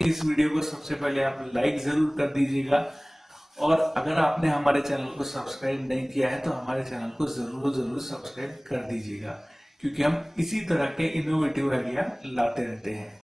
इस video को सबसे पहले आप लाइक जरूर कर दीजिएगा, और अगर आपने हमारे चैनल को सब्सक्राइब नहीं किया है तो हमारे चैनल को जरूर सब्सक्राइब कर दीजिएगा, क्योंकि हम इसी तरह के इनोवेटिव आइडिया लाते रहते हैं।